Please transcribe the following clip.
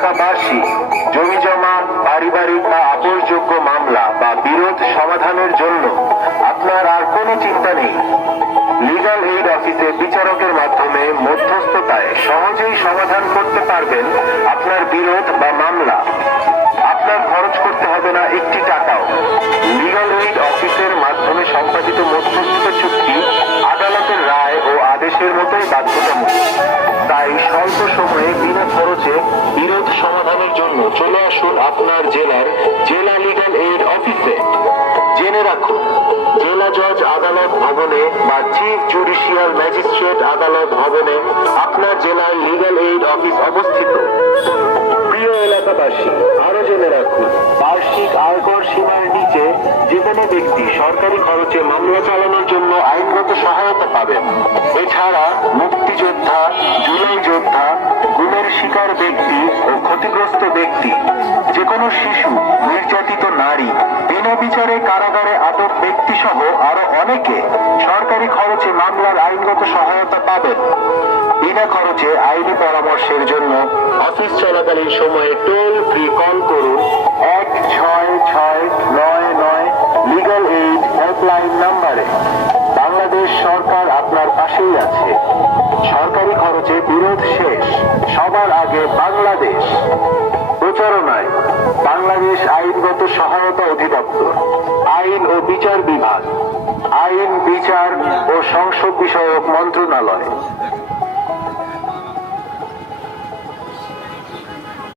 এলাকাবাসী জমিজমা, পারিবারিক বা আপোষযোগ্য মামলা বা বিরোধ সমাধানের জন্য আপনার আর কোনো চিন্তা নেই। লিগ্যাল এইড অফিসে বিচারকের মাধ্যমে মধ্যস্থতায় সহজেই সমাধান করতে পারবেন আপনার বিরোধ বা মামলা। আপনার খরচ করতে হবে না একটি টাকাও। লিগ্যাল এইড অফিসের মাধ্যমে সম্পাদিত মধ্যস্থতা চুক্তি আদালতের রায় ও আদেশের মতোই বাধ্যতামূলক। তাই স্বল্প সময়ে বিনা খরচে বিরোধ সমাধানের জন্য চলে আসুন আপনার জেলার জেলা লিগ্যাল এইড অফিসে। জেনে রাখুন, জেলা জজ আদালত ভবনে বা চিফ জুডিশিয়াল ম্যাজিস্ট্রেট আদালত ভবনে আপনার জেলার লিগ্যাল এইড অফিস অবস্থিত। প্রিয় এলাকাবাসী, আরো জেনে রাখুন, বার্ষিক আয়কর সীমার নিচে যে কোনো ব্যক্তি সরকারি খরচে মামলা চালানোর জন্য আইনগত সহায়তা পাবেন। এছাড়া মুক্তিযোদ্ধা, জুলাই যোদ্ধা, গুমের শিকার ব্যক্তি ও ক্ষতিগ্রস্ত ব্যক্তি, যে কোনো শিশু, নির্যাতিত নারী, বিনা বিচারে কারাগারে আটক ব্যক্তি সহ আরো অনেকে সরকারি খরচে মামলার আইনগত সহায়তা পাবেন। বিনা খরচে আইনি পরামর্শের জন্য অফিস চলাকালীন সময়ে টোল ফ্রি কল করুন 16699 লিগ্যাল এইড হেল্পলাইন নাম্বারে। বাংলাদেশ সরকার আপনার পাশেই আছে। সরকারি খরচে বিরোধ শেষ, সবার আগে বাংলাদেশ। প্রচারণায় বাংলাদেশ আইনগত সহায়তা অধিদপ্তর, আইন ও বিচার বিভাগ, আইন, বিচার ও সংসদ বিষয়ক মন্ত্রণালয়।